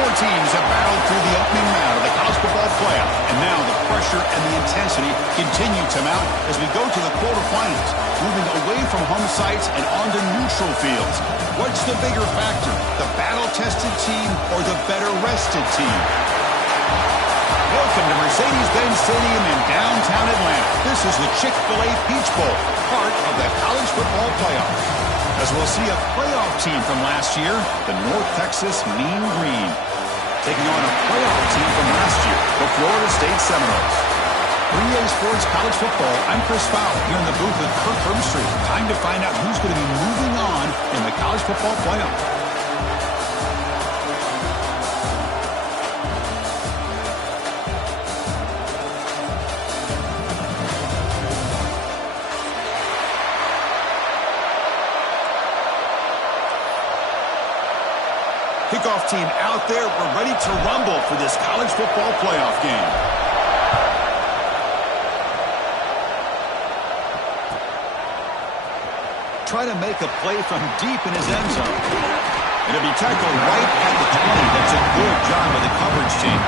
Four teams have battled through the opening round of the college football playoff, and now the pressure and the intensity continue to mount as we go to the quarterfinals, moving away from home sites and onto neutral fields. What's the bigger factor, the battle-tested team or the better-rested team? Welcome to Mercedes-Benz Stadium in downtown Atlanta. This is the Chick-fil-A Peach Bowl, part of the college football playoff. As we'll see a playoff team from last year, the North Texas Mean Green, taking on a playoff team from last year, the Florida State Seminoles. 3A Sports College Football, I'm Chris Fowler here in the booth with Kirk Herbstreit. Time to find out who's going to be moving on in the college football playoff. Kickoff team out there. We're ready to rumble for this college football playoff game. Try to make a play from deep in his end zone. It'll be tackled right at the 20. That's a good job by the coverage team.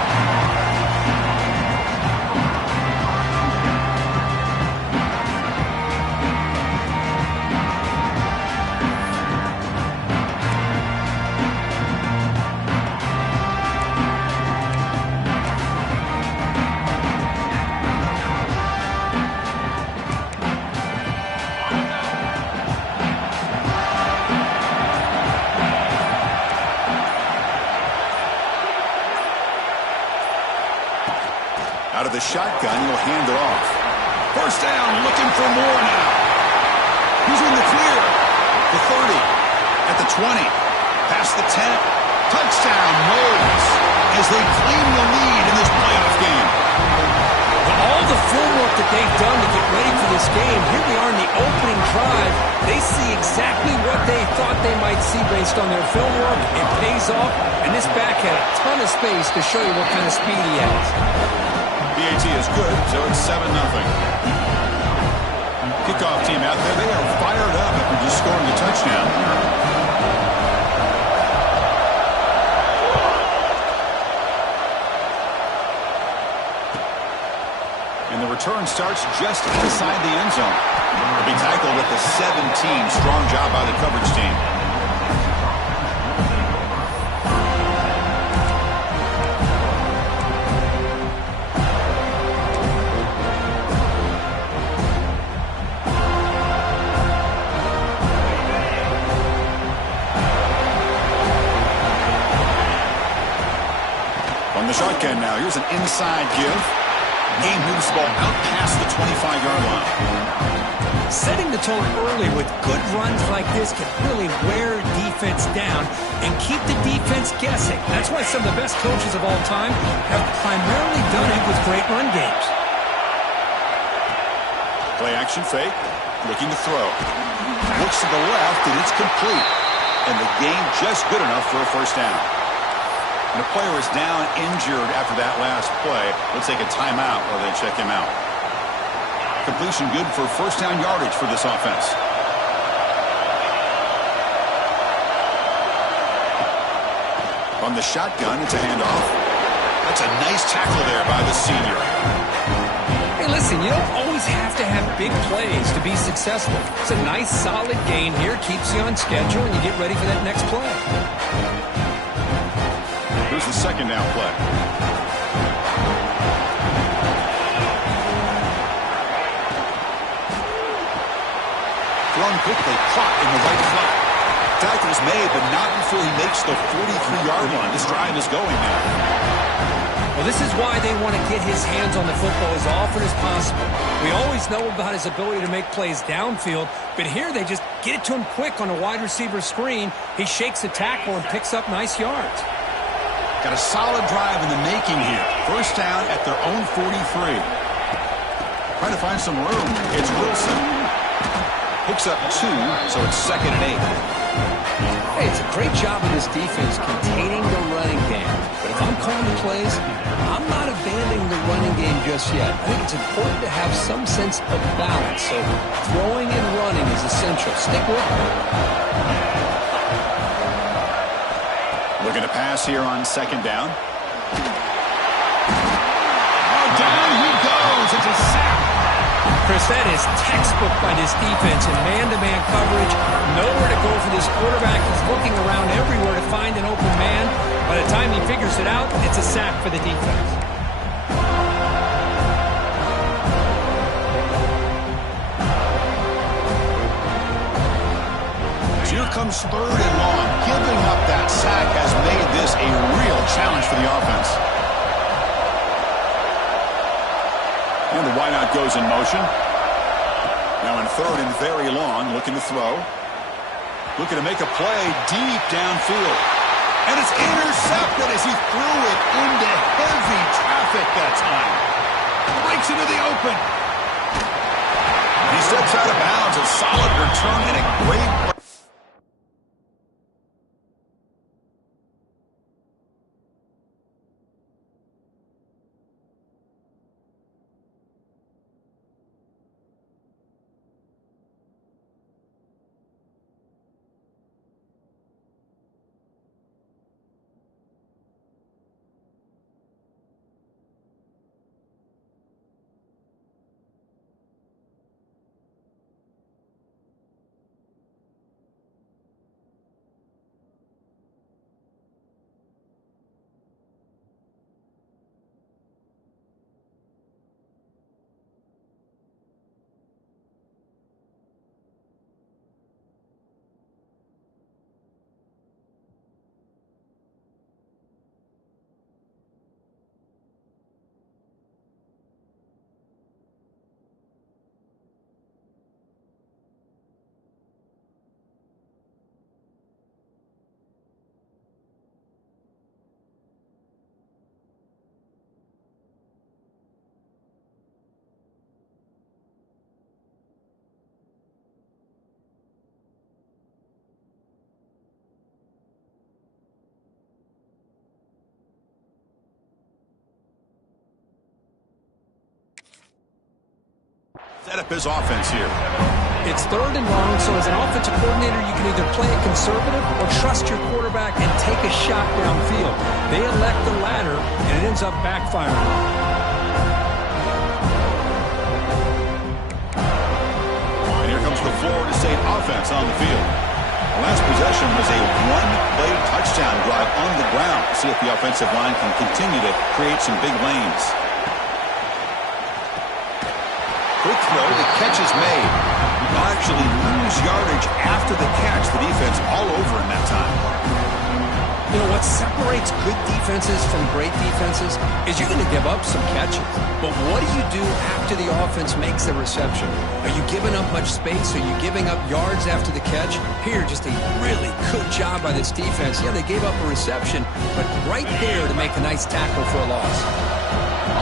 Out of the shotgun, he'll hand it off. First down, looking for more now. He's in the clear. The 30, at the 20, past the 10. Touchdown, Noles, as they claim the lead in this playoff game. All the footwork that they've done to get ready for this game, here we are in the opening drive. They see exactly what they thought they might see based on their film work. It pays off, and this back had a ton of space to show you what kind of speed he has. PAT is good, so it's 7-0. Kickoff team out there, they are fired up after just scoring a touchdown. And the return starts just inside the end zone. It'll be tackled at the 17. Strong job by the coverage team. On the shotgun now, here's an inside give. Game moves the ball out past the 25-yard line. Setting the tone early with good runs like this can really wear defense down and keep the defense guessing. That's why some of the best coaches of all time have primarily done it with great run games. Play action fake, looking to throw. Looks to the left, and it's complete. And the game just good enough for a first down. And the player is down injured after that last play. Let's take a timeout while they check him out. Completion good for first down yardage for this offense. On the shotgun, it's a handoff. That's a nice tackle there by the senior. Hey, listen, you don't always have to have big plays to be successful. It's a nice, solid gain here. Keeps you on schedule, and you get ready for that next play. Here's the second down play. Thrown quickly, caught in the right flat. Tackle's made, but not before he makes the 43-yard line. This drive is going now. Well, this is why they want to get his hands on the football as often as possible. We always know about his ability to make plays downfield, but here they just get it to him quick on a wide receiver screen. He shakes the tackle and picks up nice yards. Got a solid drive in the making here. First down at their own 43. Trying to find some room. It's Wilson. Picks up 2, so it's 2nd and 8. Hey, it's a great job of this defense containing the running game. But if I'm calling the plays, I'm not abandoning the running game just yet. I think it's important to have some sense of balance. So throwing and running is essential. Stick with it. Looking to pass here on second down. Oh, down he goes. It's a sack. Chris, that is textbook by this defense in man-to-man coverage. Nowhere to go for this quarterback. He's looking around everywhere to find an open man. By the time he figures it out, it's a sack for the defense. Here comes third and long. Giving up that sack has made this a real challenge for the offense. And the wideout goes in motion. Now in third and very long, looking to throw. Looking to make a play deep downfield. And it's intercepted as he threw it into heavy traffic that time. Breaks into the open. He steps out of bounds. A solid return and a great play. Set up his offense here. It's third and long, so as an offensive coordinator, you can either play it conservative or trust your quarterback and take a shot downfield. They elect the latter, and it ends up backfiring. And here comes the Florida State offense on the field. The last possession was a one-play touchdown drive on the ground. See if the offensive line can continue to create some big lanes. Quick throw, the catch is made. He'll actually lose yardage after the catch. The defense all over him that time. You know, what separates good defenses from great defenses is you're going to give up some catches. But what do you do after the offense makes the reception? Are you giving up much space? Are you giving up yards after the catch? Here, just a really good job by this defense. Yeah, they gave up a reception, but right there to make a nice tackle for a loss.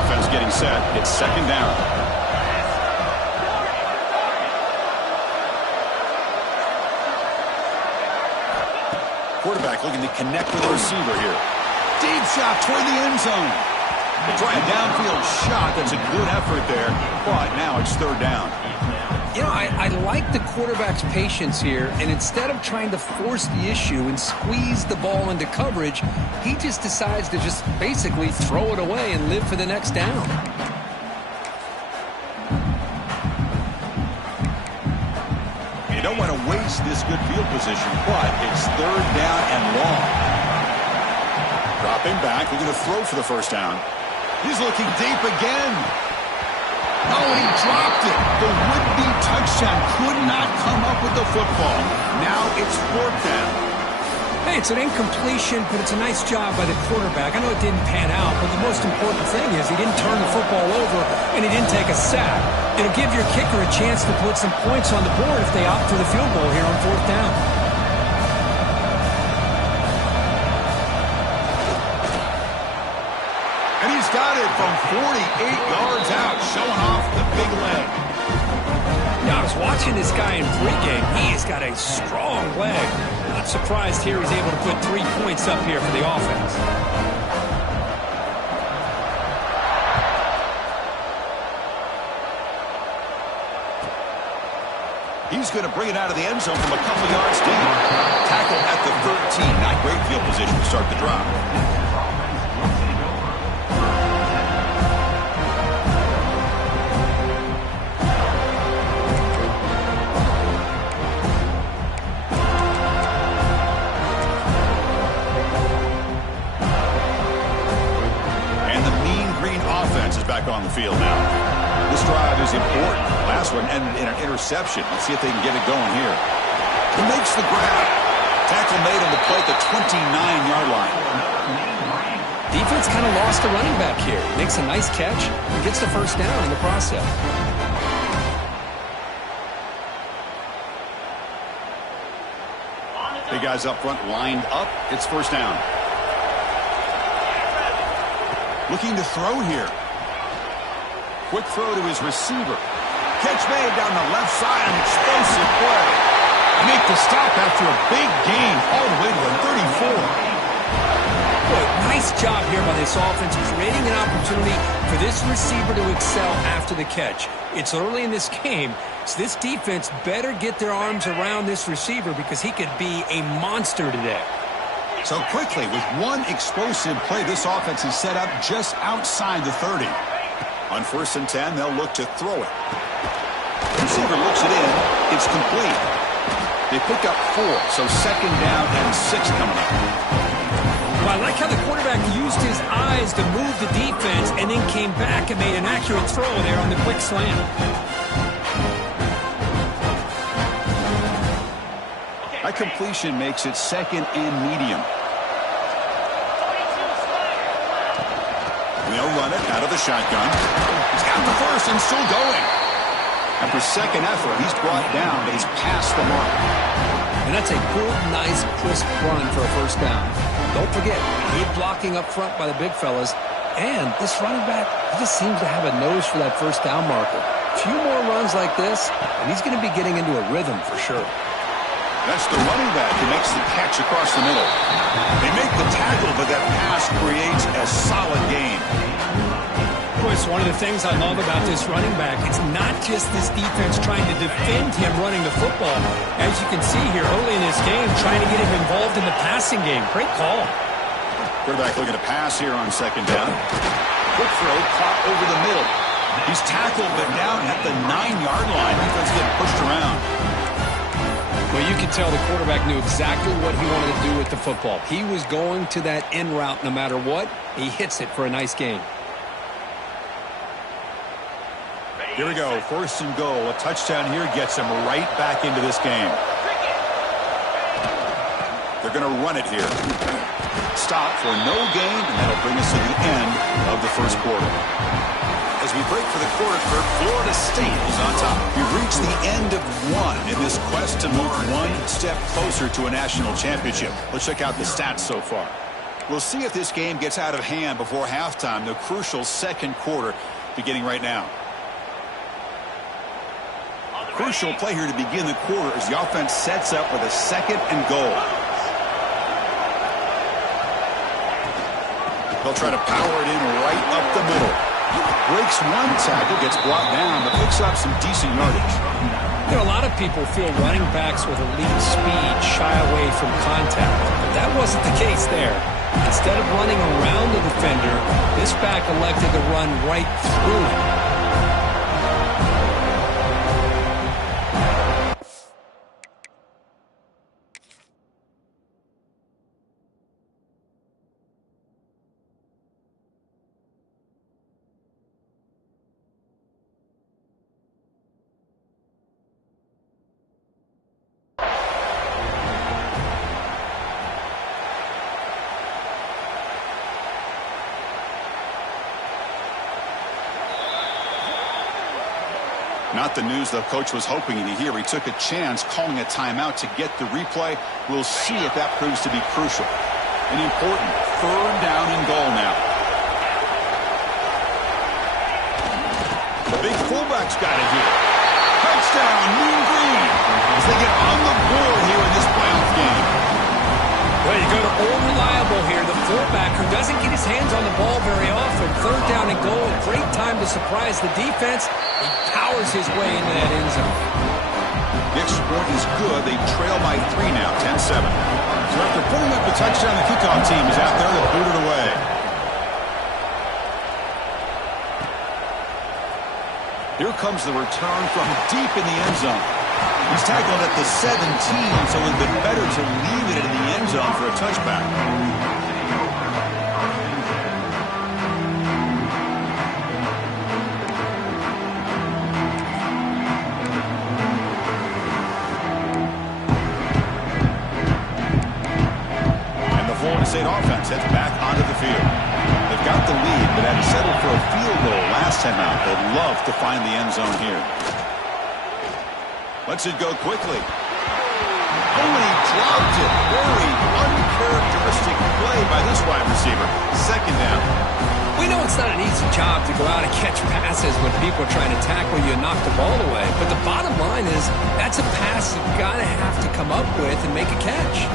Offense getting set. It's second down. Quarterback looking to connect with the receiver here. Deep shot toward the end zone. They try a downfield shot. That's a good effort there. But now it's third down. You know, I like the quarterback's patience here. And instead of trying to force the issue and squeeze the ball into coverage, he just decides to just basically throw it away and live for the next down. You don't want to waste this good field position, but it's third down and long. Dropping back, we're going to throw for the first down. He's looking deep again. Oh, he dropped it. The would-be touchdown could not come up with the football. Now it's fourth down. Hey, it's an incompletion, but it's a nice job by the quarterback. I know it didn't pan out, but the most important thing is he didn't turn the football over and he didn't take a sack. It'll give your kicker a chance to put some points on the board if they opt for the field goal here on fourth down. And he's got it from 48 yards out, showing off the big leg. Yeah, I was watching this guy in pregame. He has got a strong leg. Not surprised here he's able to put 3 points up here for the offense. He's going to bring it out of the end zone from a couple yards deep. Tackle at the 13. Not great field position to start the drive. And the Mean Green offense is back on the field now. This drive is important. Last one ended in an interception. Let's see if they can get it going here. He makes the grab. Tackle made on the play at the 29-yard line. Defense kind of lost the running back here. Makes a nice catch and gets the first down in the process. Big guys up front lined up. It's first down. Looking to throw here. Quick throw to his receiver. Catch made down the left side. An explosive play. Make the stop after a big gain all the way to the 34. Boy, nice job here by this offense, creating an opportunity for this receiver to excel after the catch. It's early in this game, so this defense better get their arms around this receiver because he could be a monster today. So quickly, with one explosive play, this offense is set up just outside the 30. On 1st and 10, they'll look to throw it. The receiver looks it in. It's complete. They pick up 4, so 2nd down and 6 coming up. Well, I like how the quarterback used his eyes to move the defense and then came back and made an accurate throw there on the quick slant. That completion makes it 2nd and medium. They'll run it out of the shotgun. He's got the first and still going. After second effort, he's brought down, but he's past the mark. And that's a good, nice, crisp run for a first down. Don't forget, good blocking up front by the big fellas. And this running back, he just seems to have a nose for that first down marker. A few more runs like this, and he's going to be getting into a rhythm for sure. That's the running back who makes the catch across the middle. They make the tackle, but that pass creates a solid gain. It's one of the things I love about this running back. It's not just this defense trying to defend him running the football. As you can see here early in this game, trying to get him involved in the passing game. Great call. Quarterback looking to pass here on 2nd down. Quick throw, caught over the middle. He's tackled, but down at the 9-yard line. Defense getting pushed around. Well, you can tell the quarterback knew exactly what he wanted to do with the football. He was going to that end route no matter what. He hits it for a nice gain. Here we go, 1st and goal. A touchdown here gets him right back into this game. They're going to run it here. Stop for no gain, and that'll bring us to the end of the first quarter. As we break for the quarter, Florida State is on top. We've reached the end of one in this quest to move one step closer to a national championship. Let's check out the stats so far. We'll see if this game gets out of hand before halftime, the crucial second quarter beginning right now. Crucial play here to begin the quarter as the offense sets up with a 2nd and goal. They'll try to power it in right up the middle. Breaks one tackle, gets brought down, but picks up some decent yardage. You know, a lot of people feel running backs with elite speed shy away from contact, but that wasn't the case there. Instead of running around the defender, this back elected to run right through him. Not the news the coach was hoping to hear. He took a chance calling a timeout to get the replay. We'll see if that proves to be crucial. An important 3rd down and goal now. The big fullback's got it here. Touchdown, Mean Green, as they get on the board here in this playoff game. Well, you go to old reliable here, the fullback who doesn't get his hands on the ball very often. 3rd down and goal, a great time to surprise the defense. He powers his way into that end zone. The extra point is good. They trail by 3 now, 10-7. So after putting up the touchdown, the kickoff team is out there to boot it away. Here comes the return from deep in the end zone. He's tackled at the 17, so it would have been better to leave it in the end zone for a touchback. State offense heads back onto the field. They've got the lead, but had to settle for a field goal last time out. They'd love to find the end zone here. Lets it go quickly. Oh, and he dropped it. Very uncharacteristic play by this wide receiver. Second down. We know it's not an easy job to go out and catch passes when people are trying to tackle you and knock the ball away. But the bottom line is that's a pass you've got to have to come up with and make a catch.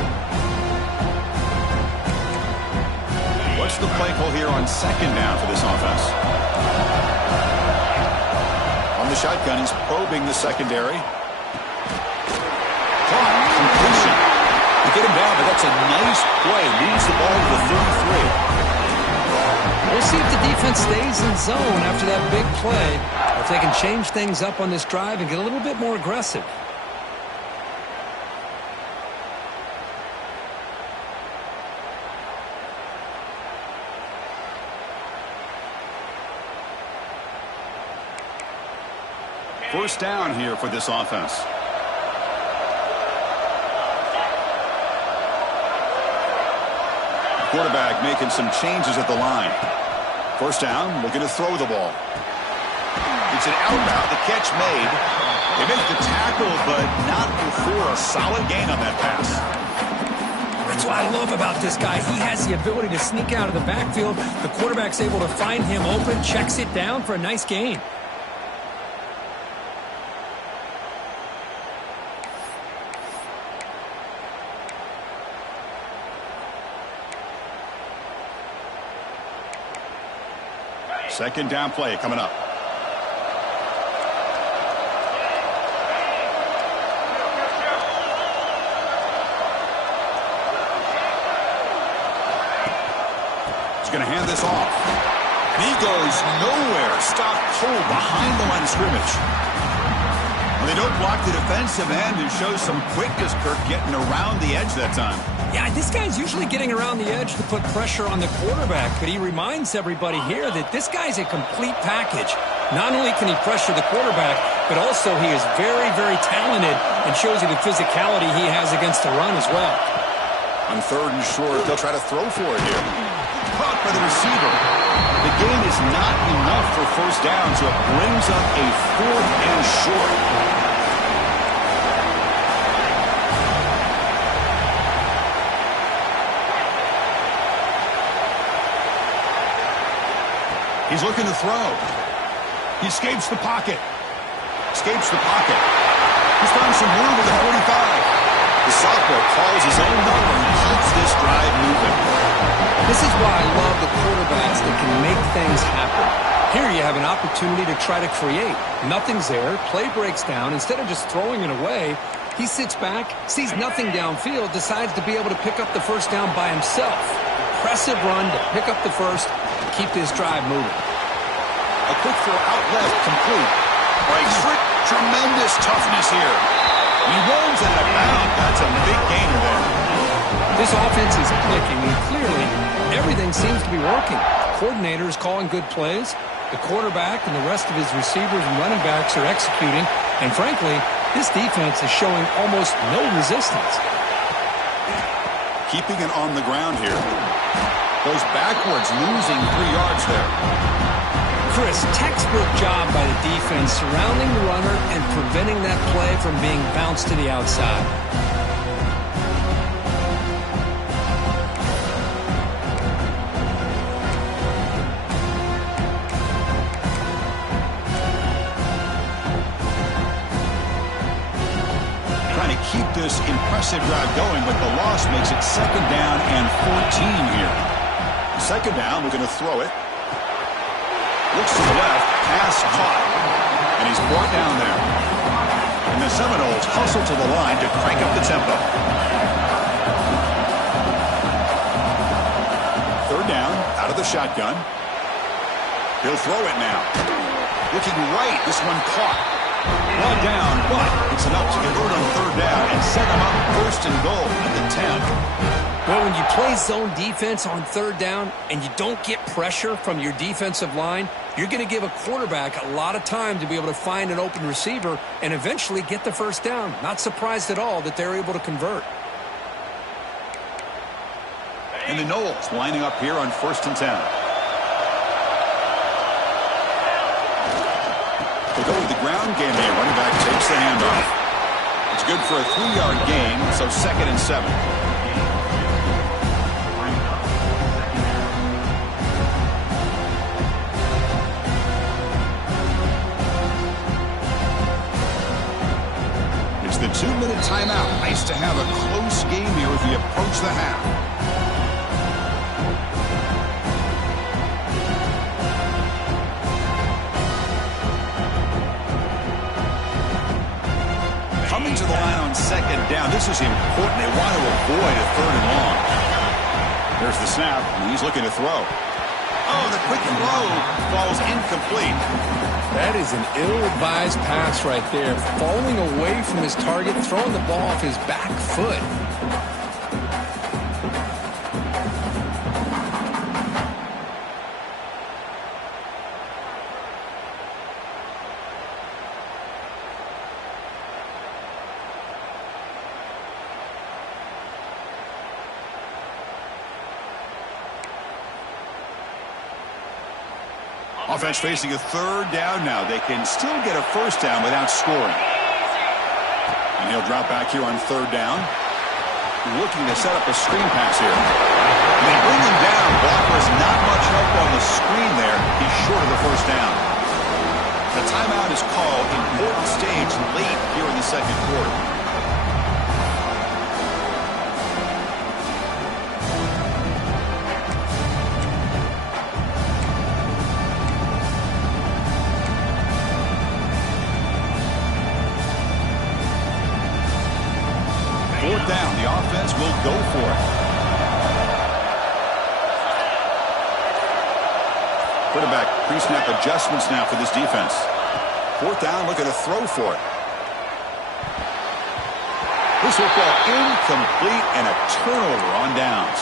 What's the play call here on second down for this offense? On the shotgun, he's probing the secondary. Caught. Completion. They get him down, but that's a nice play. Moves the ball to the 33. We'll see if the defense stays in zone after that big play, or if they can change things up on this drive and get a little bit more aggressive. First down here for this offense. Quarterback making some changes at the line. First down, looking to throw the ball. It's an outbound, the catch made. They make the tackle, but not before a solid gain on that pass. That's what I love about this guy. He has the ability to sneak out of the backfield. The quarterback's able to find him open, checks it down for a nice gain. Second down play coming up. He's going to hand this off. And he goes nowhere. Stopped cold behind the line of scrimmage. Well, they don't block the defensive end and show some quickness, Kirk, getting around the edge that time. Yeah, this guy's usually getting around the edge to put pressure on the quarterback, but he reminds everybody here that this guy's a complete package. Not only can he pressure the quarterback, but also he is very, very talented and shows you the physicality he has against the run as well. On third and short, they'll try to throw for it here. Caught by the receiver. The gain is not enough for first down, so it brings up a fourth and short. He's looking to throw. He escapes the pocket. Escapes the pocket. He's found some room at the 45. The sophomore calls his own number and keeps this drive moving. This is why I love the quarterbacks that can make things happen. Here you have an opportunity to try to create. Nothing's there. Play breaks down. Instead of just throwing it away, he sits back, sees nothing downfield, decides to be able to pick up the first down by himself. Impressive run to pick up the first, keep this drive moving. A quick throw out left, complete. Breaks for it. Tremendous toughness here. He rolls out of bounds. That's a big gainer there. This offense is clicking, and clearly everything seems to be working. Coordinator is calling good plays. The quarterback and the rest of his receivers and running backs are executing. And frankly, this defense is showing almost no resistance. Keeping it on the ground here. Goes backwards, losing 3 yards there. Chris, textbook job by the defense surrounding the runner and preventing that play from being bounced to the outside. Trying to keep this impressive drive going, but the loss makes it second down and 14 here. Second down, we're going to throw it. Looks to the left, pass caught, and he's brought down there. And the Seminoles hustle to the line to crank up the tempo. with the shotgun. He'll throw it now. Looking right. This one caught. One down, but it's enough to convert on third down and set them up first and goal at the 10. Well, when you play zone defense on third down and you don't get pressure from your defensive line, you're going to give a quarterback a lot of time to be able to find an open receiver and eventually get the first down. Not surprised at all that they're able to convert. And the Noles lining up here on 1st and 10. They go with the ground game here. Running back takes the handoff. It's good for a 3-yard gain, so 2nd and 7. It's the 2-minute timeout. Nice to have a close game here as we approach the half. Coming to the line on 2nd down. This is important. They want to avoid a 3rd and long. There's the snap, and he's looking to throw. Oh, the quick throw falls incomplete. That is an ill-advised pass right there. Falling away from his target, throwing the ball off his back foot. Offense facing a 3rd down now. They can still get a first down without scoring. And he'll drop back here on 3rd down. Looking to set up a screen pass here. And they bring him down. Blocker's not much help on the screen there. He's short of the first down. The timeout is called. Important stage late here in the 2nd quarter. Down. The offense will go for it. Quarterback pre-snap adjustments now for this defense. 4th down, looking to throw for it. This football incomplete and a turnover on downs.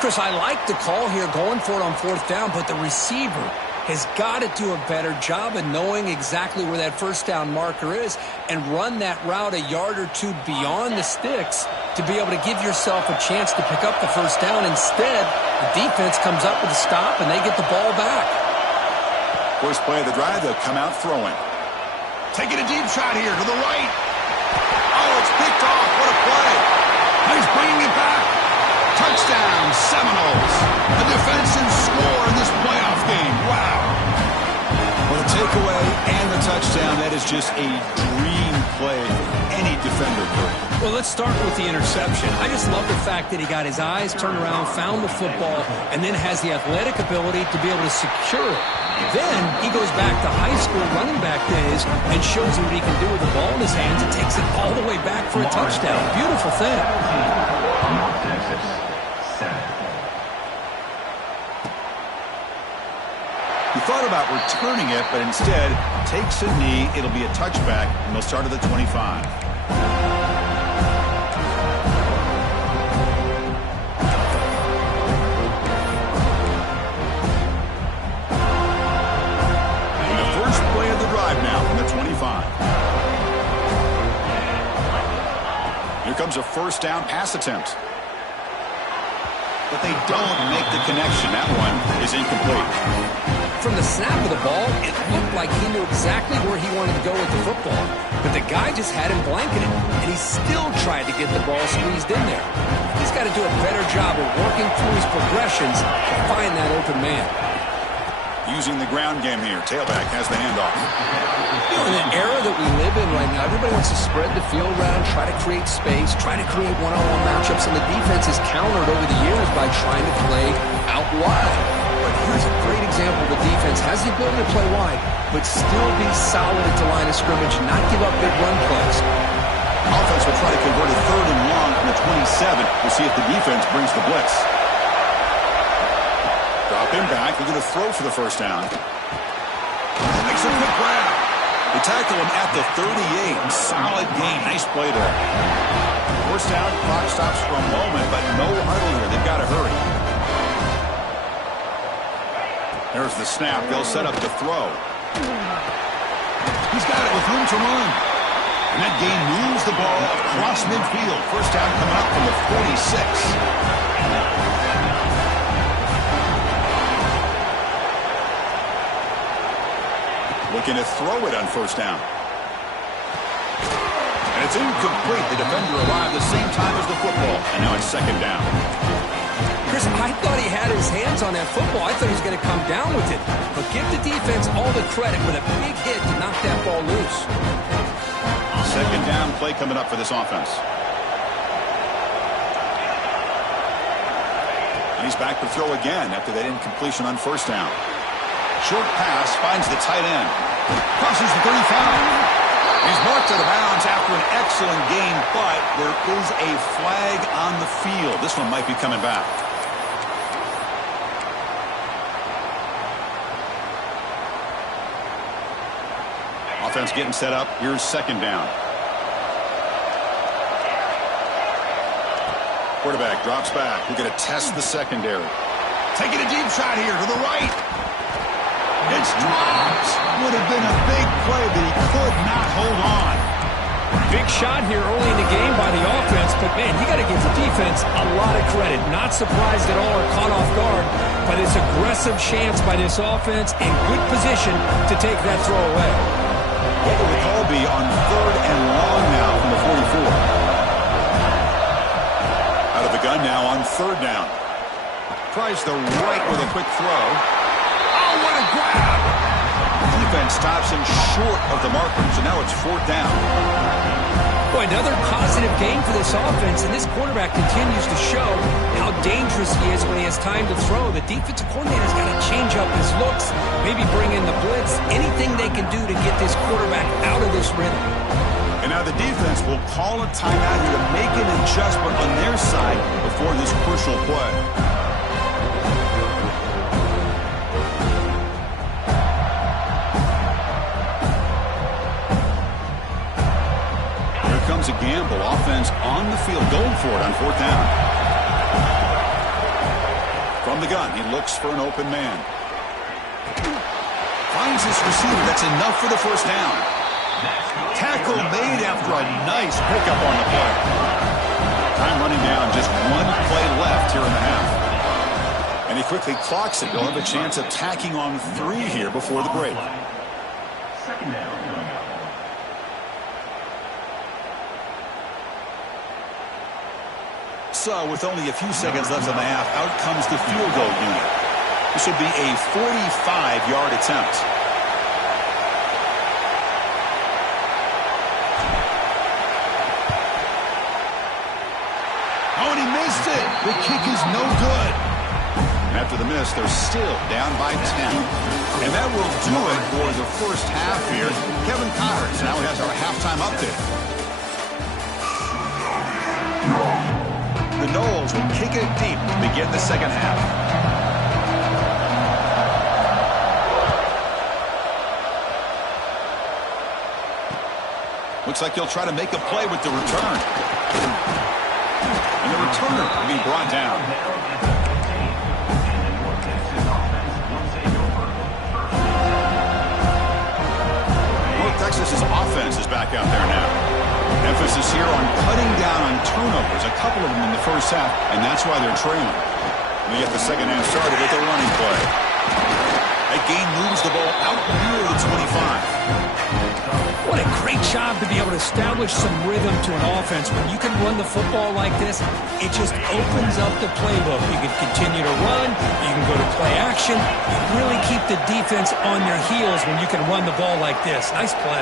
Chris, I like the call here going for it on 4th down, but the receiver has got to do a better job of knowing exactly where that first down marker is and run that route a yard or two beyond the sticks to be able to give yourself a chance to pick up the first down. Instead, the defense comes up with a stop and they get the ball back. First play of the drive, they'll come out throwing. Taking a deep shot here to the right. Oh, it's picked off. What a play. He's bringing it back. Touchdown, Seminoles. A defensive score in this playoff game. Wow. Well, the takeaway and the touchdown, that is just a dream play for any defender. Well, let's start with the interception. I just love the fact that he got his eyes turned around, found the football, and then has the athletic ability to be able to secure it. Then he goes back to high school running back days and shows you what he can do with the ball in his hands and takes it all the way back for a touchdown. Beautiful thing. He thought about returning it, but instead takes a knee. It'll be a touchback, and they'll start at the 25. And the first play of the drive now from the 25. Here comes a first down pass attempt. But they don't make the connection. That one is incomplete. From the snap of the ball, it looked like he knew exactly where he wanted to go with the football. But the guy just had him blanketed, and he still tried to get the ball squeezed in there. He's got to do a better job of working through his progressions to find that open man. Using the ground game here. Tailback has the handoff. You know, in the era that we live in right now, everybody wants to spread the field around, try to create space, try to create one-on-one matchups, and the defense is countered over the years by trying to play out wide. But here's a great example. The defense has the ability to play wide, but still be solid at the line of scrimmage, not give up big run plays. Offense will try to convert a 3rd and long from the 27. We'll see if the defense brings the blitz. Drop him back. They're going to throw for the first down. Makes a quick grab. They tackle him at the 38. Solid gain. Nice play there. First down, clock stops for a moment, but no huddle here. They've got to hurry. There's the snap. They'll set up the throw. He's got it with room to run. And that gain moves the ball across midfield. First down coming up from the 46. Looking to throw it on first down. And it's incomplete. The defender arrived the same time as the football. And now it's second down. Chris, I thought he had his hands on that football. I thought he was going to come down with it. But give the defense all the credit with a big hit to knock that ball loose. Second down play coming up for this offense. And he's back to throw again after that incompletion on first down. Short pass finds the tight end. Crosses the 35. He's marked out of bounds after an excellent gain, but there is a flag on the field. This one might be coming back. Offense getting set up. Here's second down. Quarterback drops back. We're going to test the secondary. Taking a deep shot here to the right. It's dropped. Would have been a big play, but he could not hold on. Big shot here early in the game by the offense, but man, you got to give the defense a lot of credit. Not surprised at all or caught off guard by this aggressive chance by this offense in good position to take that throw away. What will the call be on third and long now from the 44? Out of the gun now on third down. Tries the right with a quick throw. Oh, what a grab! Defense stops him short of the markers, and now it's fourth down. Boy, another positive game for this offense, and this quarterback continues to show how dangerous he is when he has time to throw. The defensive coordinator's got to change up his looks, maybe bring in the blitz, anything they can do to get this quarterback out of this rhythm. And now the defense will call a timeout here to make an adjustment on their side before this crucial play. Comes a gamble. Offense on the field, going for it on fourth down. From the gun, he looks for an open man. Finds his receiver. That's enough for the first down. Tackle made after a nice pickup on the play. Time running down. Just one play left here in the half. And he quickly clocks it. He'll have a chance of tacking on 3 here before the break. Second down. So, with only a few seconds left in the half, out comes the field goal unit. This will be a 45-yard attempt. Oh, and he missed it. The kick is no good. After the miss, they're still down by 10. And that will do it for the first half here. Kevin Connors now has our halftime update. The Noles will kick it deep to begin the second half. Looks like he'll try to make a play with the return. And the returner will be brought down. North Texas's offense is back out there now. Emphasis here on cutting down on turnovers, a couple of them in the first half, and that's why they're trailing. They get the second half started with a running play. That gain moves the ball out near the 25. What a great job to be able to establish some rhythm to an offense. When you can run the football like this, it just opens up the playbook. You can continue to run, you can go to play action, you really keep the defense on their heels when you can run the ball like this. Nice play.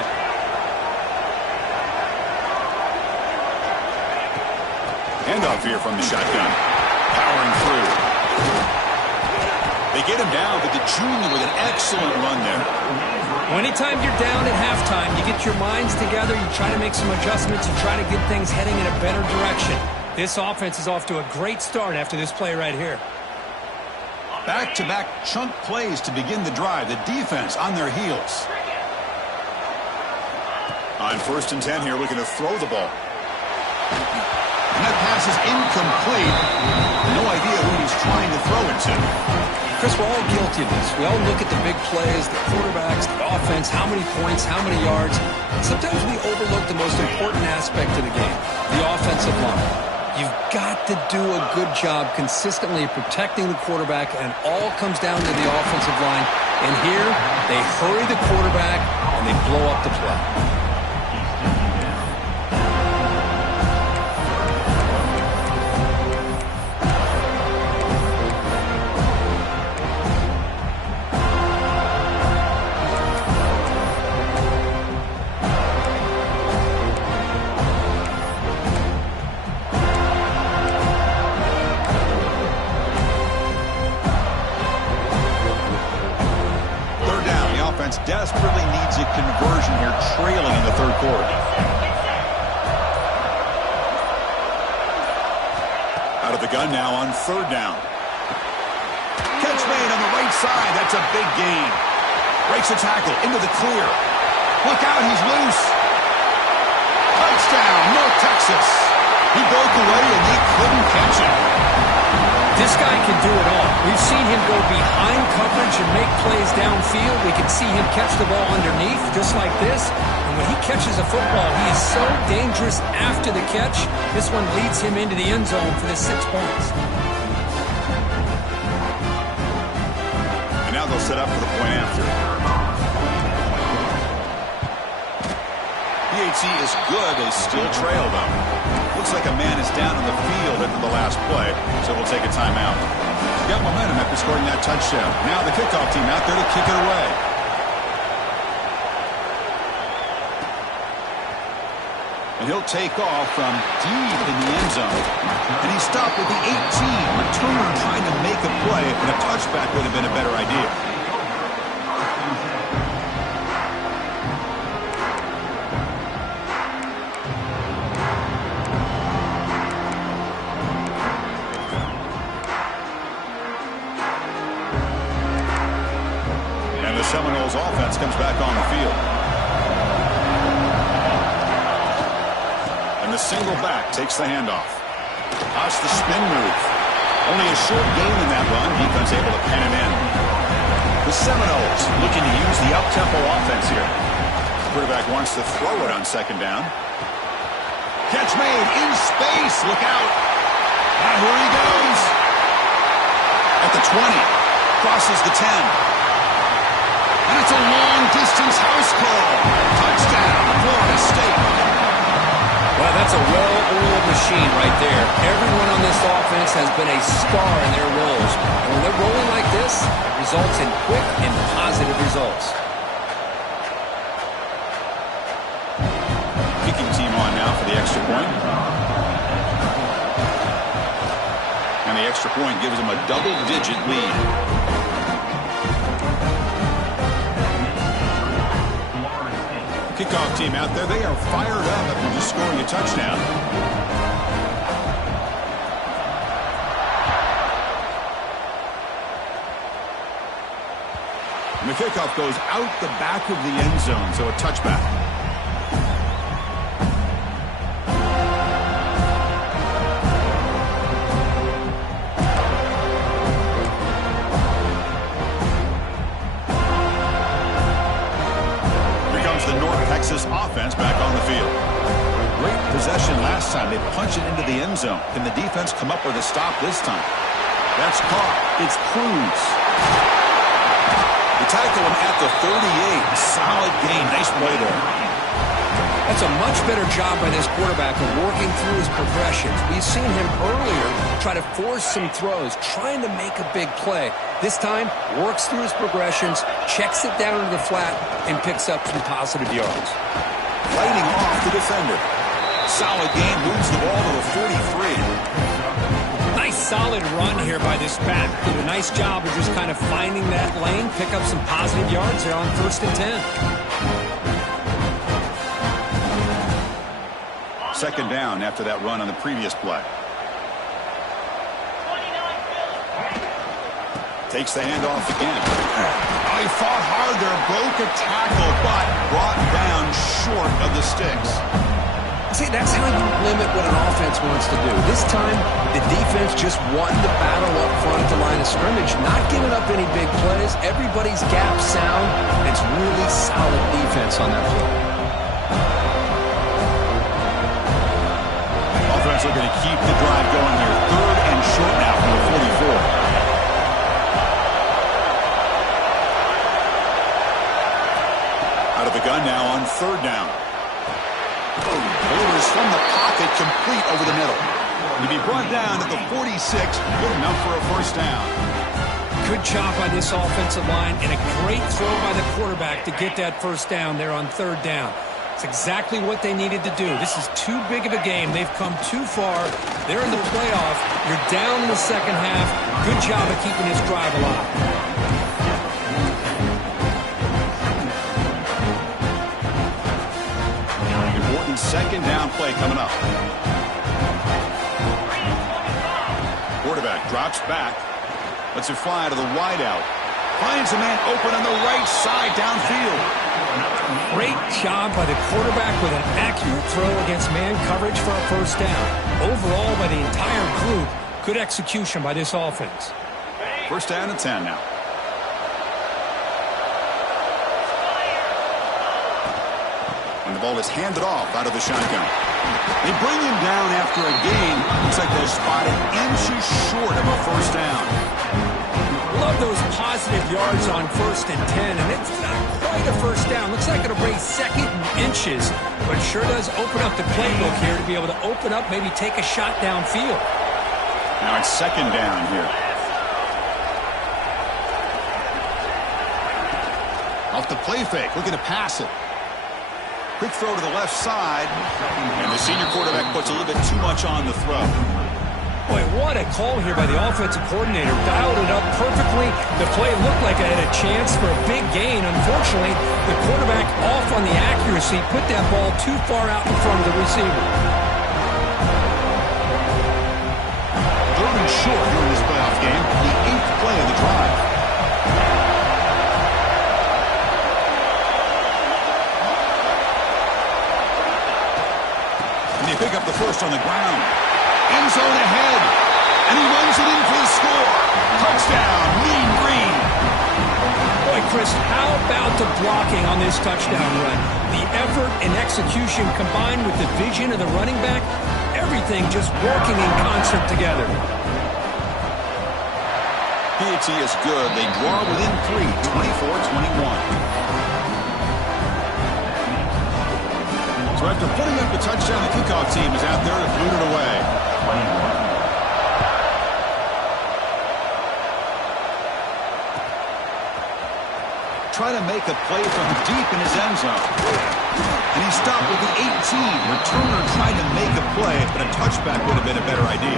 Handoff here from the shotgun. Powering through. They get him down, but the junior with an excellent run there. Well, anytime you're down at halftime, you get your minds together, you try to make some adjustments, you try to get things heading in a better direction. This offense is off to a great start after this play right here. Back-to-back chunk plays to begin the drive. The defense on their heels. On 1st and 10 here, looking to throw the ball. And that pass is incomplete. No idea who he's trying to throw it to. Chris, we're all guilty of this. We all look at the big plays, the quarterbacks, the offense, how many points, how many yards. Sometimes we overlook the most important aspect of the game, the offensive line. You've got to do a good job consistently protecting the quarterback, and it all comes down to the offensive line. And here, they hurry the quarterback, and they blow up the play. Desperately needs a conversion here, trailing in the 3rd quarter. Out of the gun now on 3rd down. Catch made on the right side. That's a big gain. Breaks a tackle into the clear. Look out, he's loose. Touchdown, North Texas. He broke away and they couldn't catch him. This guy can do it all. We've seen him go behind coverage and make plays downfield. We can see him catch the ball underneath, just like this. And when he catches a football, he is so dangerous after the catch. This one leads him into the end zone for the 6 points. And now they'll set up for the point after. PAT is good. They still trail, though. Looks like a man is down on the field after the last play, so we'll take a timeout. Got momentum after scoring that touchdown. Now the kickoff team out there to kick it away. And he'll take off from deep in the end zone. And he stopped with the 18. Returner trying to make a play, and a touchback would have been a better idea. Seminoles offense comes back on the field. And the single back takes the handoff. That's the spin move. Only a short gain in that run. Defense able to pen it in. The Seminoles looking to use the up-tempo offense here. Quarterback wants to throw it on 2nd down. Catch made in space. Look out. And here he goes. At the 20. Crosses the 10. And it's a long-distance house call. Touchdown, Florida State. Well, that's a well-oiled machine right there. Everyone on this offense has been a star in their roles. And when they're rolling like this, it results in quick and positive results. Kicking team on now for the extra point. And the extra point gives them a double-digit lead. Kickoff team out there. They are fired up after just scoring a touchdown. And the kickoff goes out the back of the end zone, so a touchback. Texas offense back on the field. Great possession last time. They punch it into the end zone. Can the defense come up with a stop this time? That's caught. It's Cruz. They tackle him at the 38. Solid gain. Nice play there. That's a much better job by this quarterback of working through his progressions. We've seen him earlier try to force some throws, trying to make a big play. This time, works through his progressions, checks it down to the flat, and picks up some positive yards. Fighting off the defender. Solid gain, moves the ball to the 43. Nice solid run here by this back. Did a nice job of just kind of finding that lane, pick up some positive yards there on 1st and 10. 2nd down after that run on the previous play. Takes the handoff again. Oh, he fought hard there, broke a tackle, but brought down short of the sticks. See, that's how you limit what an offense wants to do. This time, the defense just won the battle up front at the line of scrimmage, not giving up any big plays. Everybody's gap sound. It's really solid defense on that play. Offense looking to keep the drive going here. 3rd and short now from the 44. Out of the gun now on 3rd down. Delivers from the pocket, complete over the middle. To be brought down at the 46, good enough for a 1st down. Good job by this offensive line and a great throw by the quarterback to get that 1st down there on 3rd down. It's exactly what they needed to do. This is too big of a game. They've come too far. They're in the playoff. You're down in the 2nd half. Good job of keeping this drive alive. Important 2nd down play coming up. Quarterback drops back. Lets it fly to the wideout. Finds a man open on the right side downfield. Great job by the quarterback with an accurate throw against man coverage for a 1st down. Overall, by the entire group, good execution by this offense. 1st down and 10 now. And the ball is handed off out of the shotgun. They bring him down after a gain. Looks like they'll spot it inches short of a 1st down. Love those positive yards on 1st and 10, and it's not quite a 1st down. Looks like it'll bring 2nd and inches, but it sure does open up the playbook here to be able to open up, maybe take a shot downfield. Now it's 2nd down here. Off the play fake, looking to pass it. Quick throw to the left side, and the senior quarterback puts a little bit too much on the throw. Boy, what a call here by the offensive coordinator. Dialed it up perfectly. The play looked like it had a chance for a big gain. Unfortunately, the quarterback off on the accuracy, put that ball too far out in front of the receiver. 3rd and short here in this playoff game, the 8th play of the drive. And they pick up the 1st on the ground. End zone ahead, and he runs it in for the score. Touchdown, Mean Green. Boy, Chris, how about the blocking on this touchdown run? The effort and execution combined with the vision of the running back, everything just working in concert together. pt3 is good. They draw within 3, 24-21. So after putting up the touchdown, the kickoff team is out there to boot it away. Try to make a play from deep in his end zone. And he stopped with the 18. Returner tried to make a play, but a touchback would have been a better idea.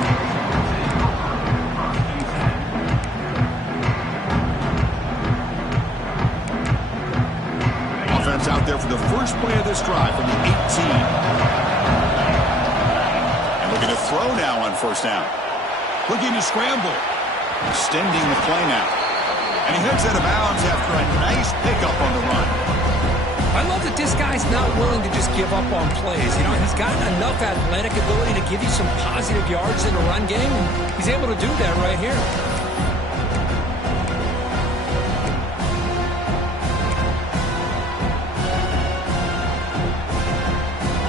Offense out there for the first play of this drive from the 18. And looking to throw now on 1st down. Looking to scramble. Extending the play now. And he heads out of bounds after a nice pickup on the run. I love that this guy's not willing to just give up on plays. You know, he's got enough athletic ability to give you some positive yards in a run game. And he's able to do that right here.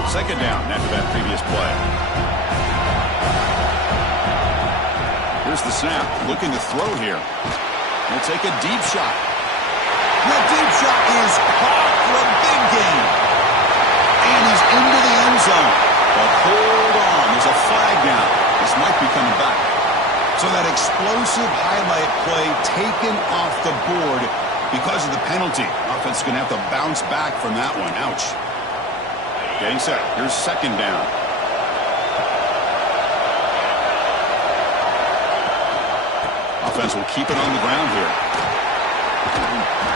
Second down after that previous play. Here's the snap. Looking to throw here. He'll take a deep shot. That deep shot is caught for a big gain. And he's into the end zone. But hold on. There's a flag down. This might be coming back. So that explosive highlight play taken off the board because of the penalty. Offense is going to have to bounce back from that one. Ouch. Getting set. Here's 2nd down. Offense will keep it on the ground here.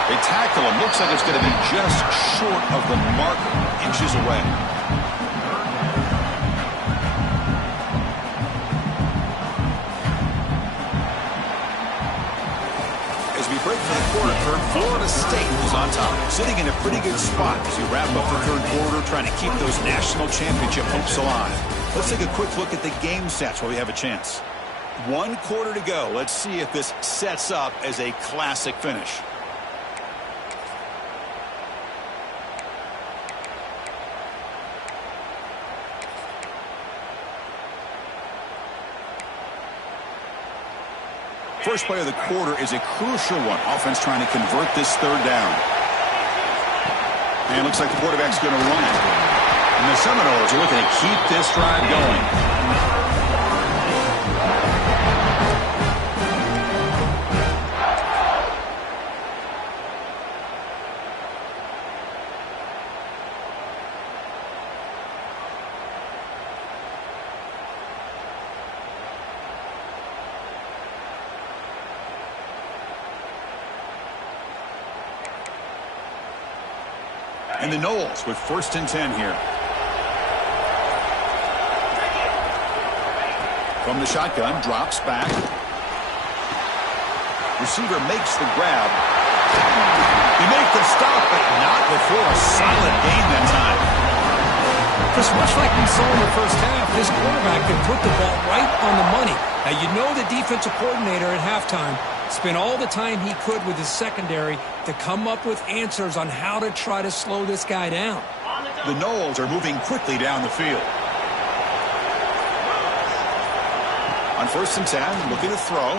They tackle him. Looks like it's going to be just short of the mark, inches away. answer, Florida State is on top, sitting in a pretty good spot as you wrap up the third quarter, trying to keep those national championship hopes alive. Let's take a quick look at the game stats while we have a chance. 1 quarter to go. Let's see if this sets up as a classic finish. First play of the quarter is a crucial one. Offense trying to convert this third down. And it looks like the quarterback's going to run it. And the Seminoles are looking to keep this drive going. And the Noles with 1st and 10 here. From the shotgun, drops back. Receiver makes the grab. He makes the stop, but not before a solid gain that time. Just much like we saw in the first half, this quarterback can put the ball right on the money. Now, you know the defensive coordinator at halftime spent all the time he could with his secondary to come up with answers on how to try to slow this guy down. The Noles are moving quickly down the field. On 1st and 10, looking to throw.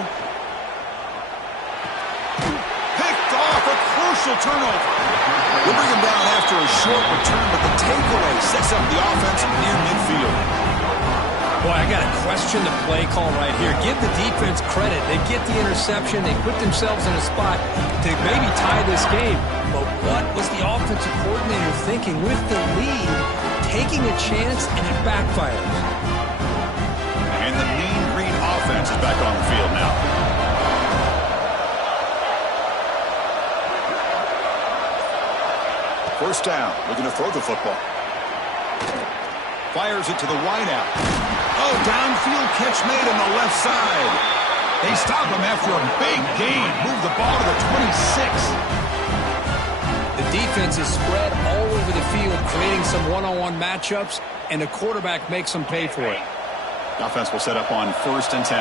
Picked off, a crucial turnover. We'll bring him down after a short return, but the takeaway sets up the offense near midfield. Boy, I got to question the play call right here. Give the defense credit. They get the interception. They put themselves in a spot to maybe tie this game. But what was the offensive coordinator thinking with the lead, taking a chance, and it backfires? And the Mean Green offense is back on the field now. First down, looking to throw the football. Fires it to the wideout. Oh, downfield catch made on the left side. They stop him after a big gain. Move the ball to the 26. The defense is spread all over the field, creating some one-on-one matchups, and the quarterback makes them pay for it. The offense will set up on 1st and 10.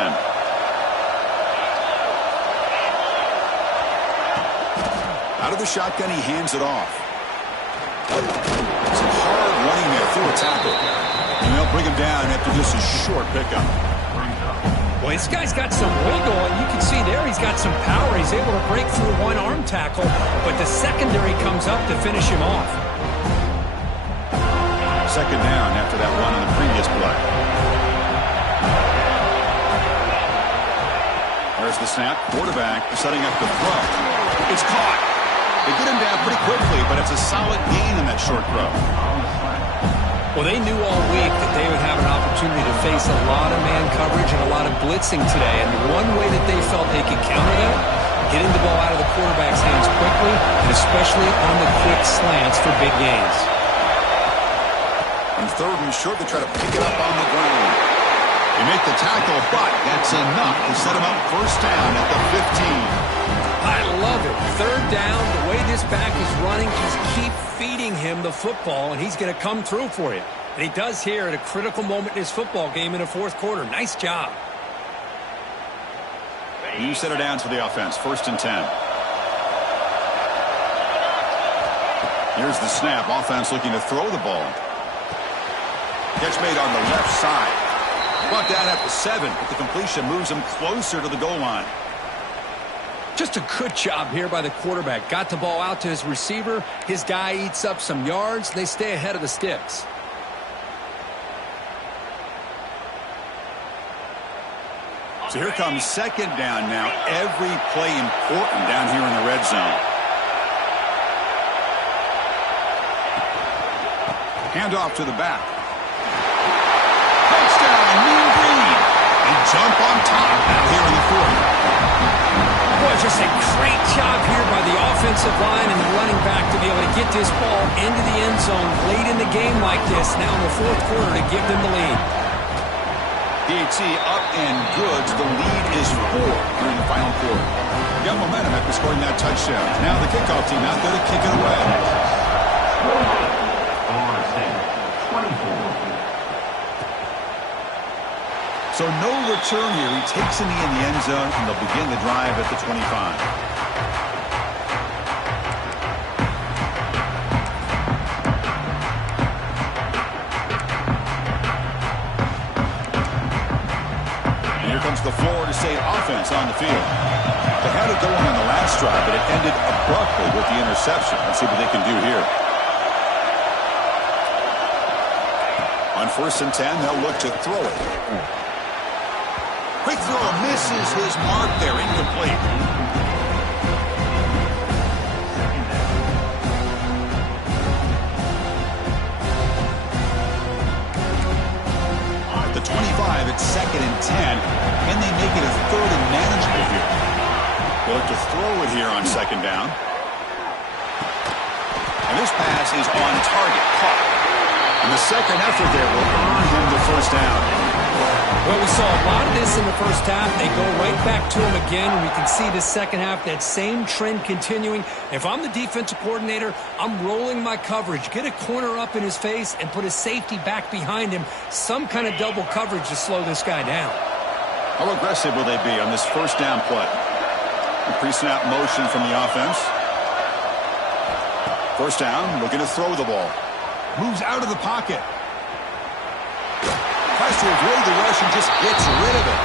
Out of the shotgun, he hands it off. Some hard running there through a tackle. And they'll bring him down after just a short pickup. Well, this guy's got some wiggle, and you can see there he's got some power. He's able to break through one arm tackle, but the secondary comes up to finish him off. 2nd down after that run on the previous play. There's the snap. Quarterback setting up the throw. It's caught. They get him down pretty quickly, but it's a solid gain in that short throw. Well, they knew all week that they would have an opportunity to face a lot of man coverage and a lot of blitzing today. And one way that they felt they could counter that, getting the ball out of the quarterback's hands quickly, and especially on the quick slants for big gains. On 3rd and short, they try to pick it up on the ground. They make the tackle, but that's enough to set him up 1st down at the 15. I love it. 3rd down, the way this back is running, just keep feeding him the football, and he's going to come through for you. And he does here at a critical moment in his football game in the 4th quarter. Nice job. New set of downs for the offense. 1st and 10. Here's the snap. Offense looking to throw the ball. Catch made on the left side. Brought down at the 7, but the completion moves him closer to the goal line. Just a good job here by the quarterback. Got the ball out to his receiver. His guy eats up some yards. They stay ahead of the sticks. So here comes 2nd down now. Every play important down here in the red zone. Hand off to the back. Touchdown, Mean Green. They jump on top now here in the 4th. Boy, just a great job here by the offensive line and the running back to be able to get this ball into the end zone late in the game like this, now in the 4th quarter to give them the lead. pt3 up and good. The lead is 4 during the final quarter. Got momentum after scoring that touchdown. Now the kickoff team out there to kick it away. So no return here. He takes a knee in the end zone, and they'll begin the drive at the 25. The floor to say offense on the field. They had it going on the last drive, but it ended abruptly with the interception. Let's see what they can do here. On 1st and 10, they'll look to throw it. Quick throw misses his mark there, incomplete. At the 25, it's 2nd and 10. Can they make it a 3rd and manageable here? They'll look to throw it here on 2nd down. And this pass is on target, caught. And the second effort there will earn him the 1st down. Well, we saw a lot of this in the first half. They go right back to him again, and we can see the second half, that same trend continuing. If I'm the defensive coordinator, I'm rolling my coverage. Get a corner up in his face and put a safety back behind him. Some kind of double coverage to slow this guy down. How aggressive will they be on this 1st down play? The pre-snap motion from the offense. 1st down, looking to throw the ball. Moves out of the pocket. Tries to avoid the rush and just gets rid of it.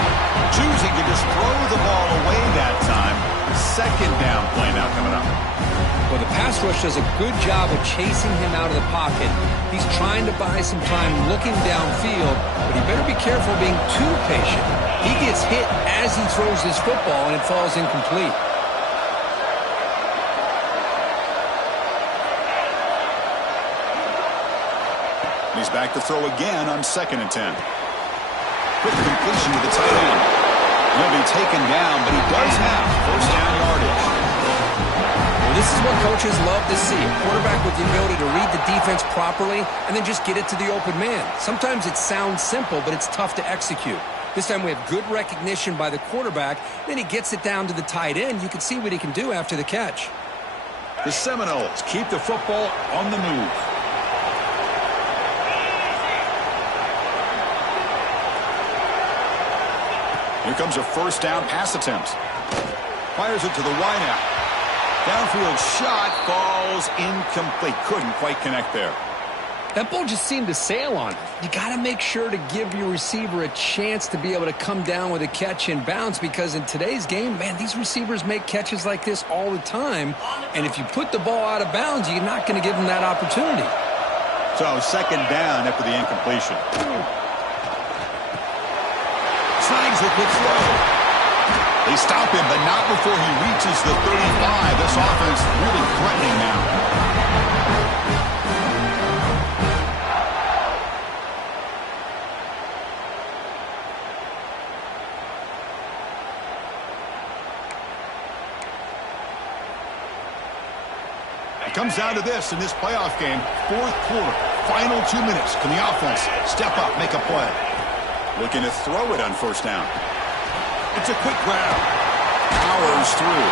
Choosing to just throw the ball away that time. 2nd down play now coming up. Well, the pass rush does a good job of chasing him out of the pocket. He's trying to buy some time looking downfield, but he better be careful being too patient. He gets hit as he throws his football, and it falls incomplete. He's back to throw again on 2nd and 10. Quick completion to the tight end. He'll be taken down, but he does have 1st down yardage. Well, this is what coaches love to see. A quarterback with the ability to read the defense properly and then just get it to the open man. Sometimes it sounds simple, but it's tough to execute. This time we have good recognition by the quarterback. Then he gets it down to the tight end. You can see what he can do after the catch. The Seminoles keep the football on the move. Here comes a 1st down pass attempt. Fires it to the wideout. Downfield shot falls incomplete. Couldn't quite connect there. That ball just seemed to sail on him. You got to make sure to give your receiver a chance to be able to come down with a catch and bounce, because in today's game, man, these receivers make catches like this all the time. And if you put the ball out of bounds, you're not going to give them that opportunity. So 2nd down after the incompletion. Snags the quick throw. They stop him, but not before he reaches the 35. This offense really threatening now. It comes down to this in this playoff game. 4th quarter, final 2 minutes. Can the offense step up, make a play? Looking to throw it on 1st down. It's a quick grab. Powers through.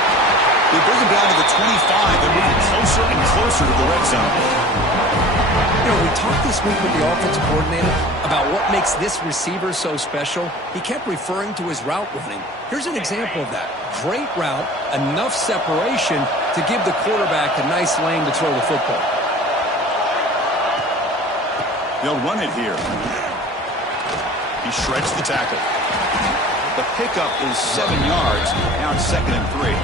They bring him down to the 25. They're moving closer and closer to the red zone. You know, we talked this week with the offensive coordinator about what makes this receiver so special. He kept referring to his route running. Here's an example of that. Great route, enough separation to give the quarterback a nice lane to throw the football. They'll run it here. He shreds the tackle. The pickup is 7 yards. Now it's 2nd and 3.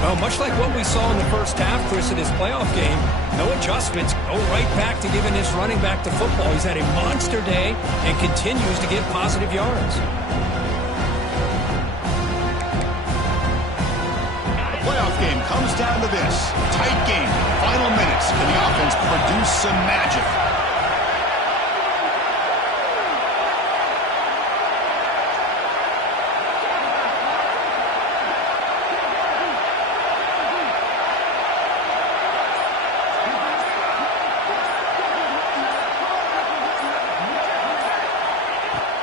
Well, much like what we saw in the first half, Chris, in this playoff game, no adjustments. Go right back to giving this running back the football. He's had a monster day and continues to get positive yards. The playoff game comes down to this. Tight game. Final minutes. Can the offense produce some magic?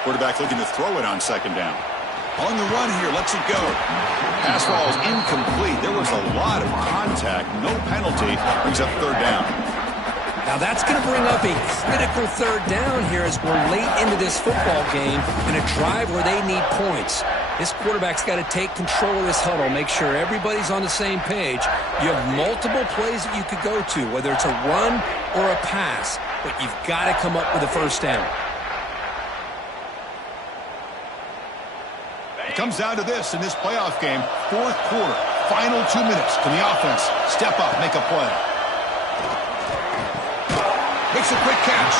Quarterback looking to throw it on second down. On the run here, lets it go. Pass ball is incomplete. There was a lot of contact. No penalty. Brings up third down. Now that's going to bring up a critical third down here as we're late into this football game in a drive where they need points. This quarterback's got to take control of this huddle, make sure everybody's on the same page. You have multiple plays that you could go to, whether it's a run or a pass, but you've got to come up with a first down. It comes down to this in this playoff game. Fourth quarter, final 2 minutes. Can the offense step up, make a play? Makes a quick catch.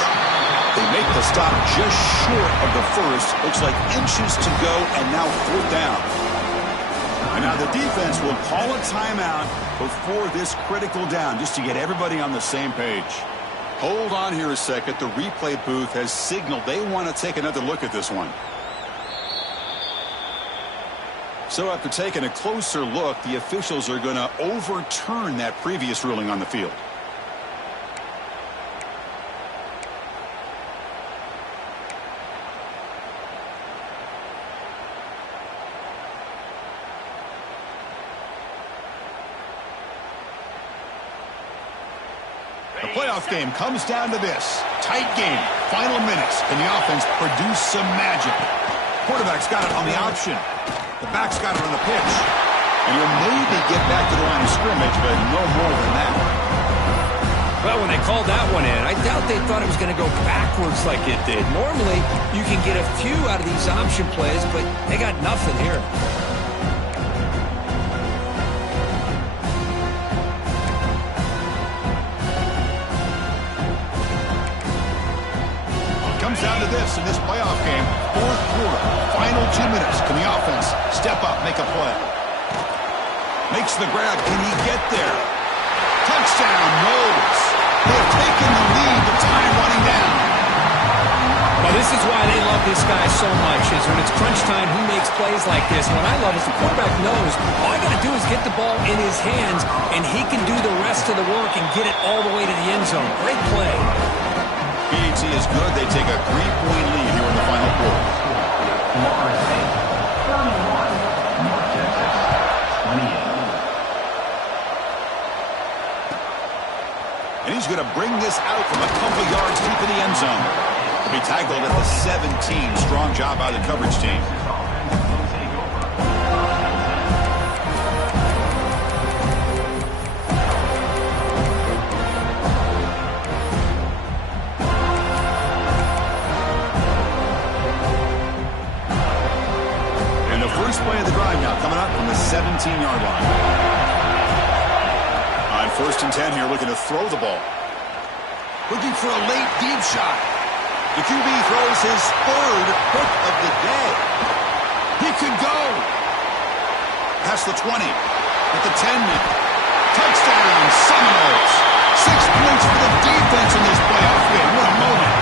They make the stop just short of the first. Looks like inches to go, and now fourth down. And now the defense will call a timeout before this critical down, just to get everybody on the same page. Hold on here a second. The replay booth has signaled they want to take another look at this one. So after taking a closer look, the officials are going to overturn that previous ruling on the field. The playoff game comes down to this. Tight game. Final minutes. Can the offense produce some magic? Quarterback's got it on the option. The back's got it on the pitch. And he'll maybe get back to the line of scrimmage, but no more than that. Well, when they called that one in, I doubt they thought it was going to go backwards like it did. Normally, you can get a few out of these option plays, but they got nothing here. Comes down to this in this playoff game. Fourth quarter, final 2 minutes. Can the offense step up, make a play? Makes the grab. Can he get there? Touchdown, Noles. They have taken the lead, but time running down. Well, this is why they love this guy so much, is when it's crunch time, he makes plays like this. And what I love is the quarterback knows all I got to do is get the ball in his hands, and he can do the rest of the work and get it all the way to the end zone. Great play. pt is good. They take a 3-point lead here in the final quarter. Florida State, 31, North Texas, 28. And he's going to bring this out from a couple yards deep in the end zone. He'll be tackled at the 17. Strong job by the coverage team. And the first play of the drive now coming up from the 17-yard line. On 1st and 10 here, looking to throw the ball. Looking for a late deep shot. The QB throws his third hook of the day. He could go. Past the 20. At the 10 now. Touchdown, Seminoles. 6 points for the defense in this playoff game. What a moment.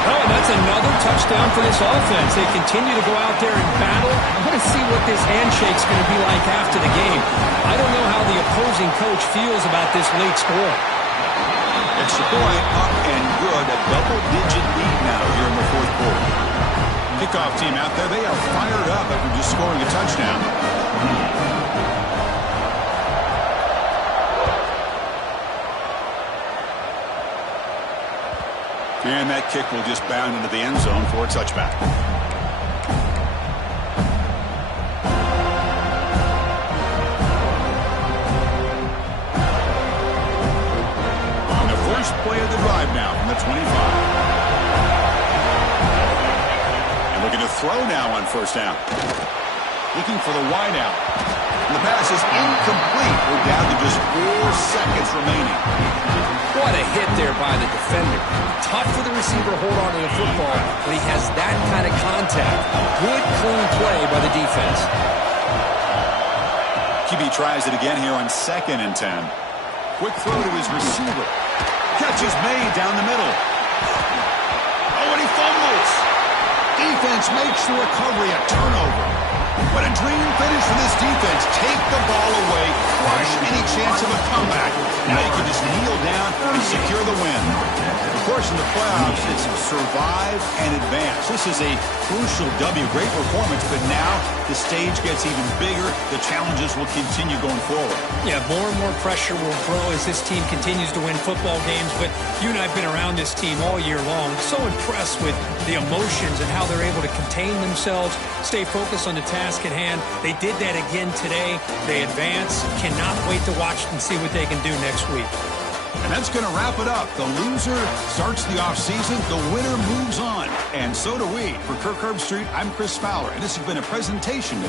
Oh, and that's another touchdown for this offense. They continue to go out there and battle. I want to see what this handshake's going to be like after the game. I don't know how the opposing coach feels about this late score. Extra point, up and good. A double-digit lead now here in the fourth quarter. Kickoff team out there. They are fired up after just scoring a touchdown. And that kick will just bound into the end zone for a touchback. On the first play of the drive now from the 25. And looking to throw now on 1st down. Looking for the wide out. And the pass is incomplete. We're down to just 4 seconds remaining. What a hit there by the defender. Tough for the receiver to hold on to the football, but he has that kind of contact. Good, clean play by the defense. QB tries it again here on 2nd and 10. Quick throw to his receiver. Catch is made down the middle. Oh, and he fumbles. Defense makes the recovery a turnover. What a dream finish for this defense. Take the ball away, crush any chance of a comeback. Now you can just kneel down and secure the win. Of course, course, in the playoffs, it's survive and advance. This is a crucial W. Great performance, but now the stage gets even bigger. The challenges will continue going forward. Yeah, more and more pressure will grow as this team continues to win football games. But you and I have been around this team all year long. So impressed with the emotions and how they're able to contain themselves, stay focused on the task at hand. They did that again today. They advance. Cannot wait to watch and see what they can do next week. And that's going to wrap it up. The loser starts the offseason. The winner moves on. And so do we. For Kirk Herbstreit, I'm Chris Fowler, and this has been a presentation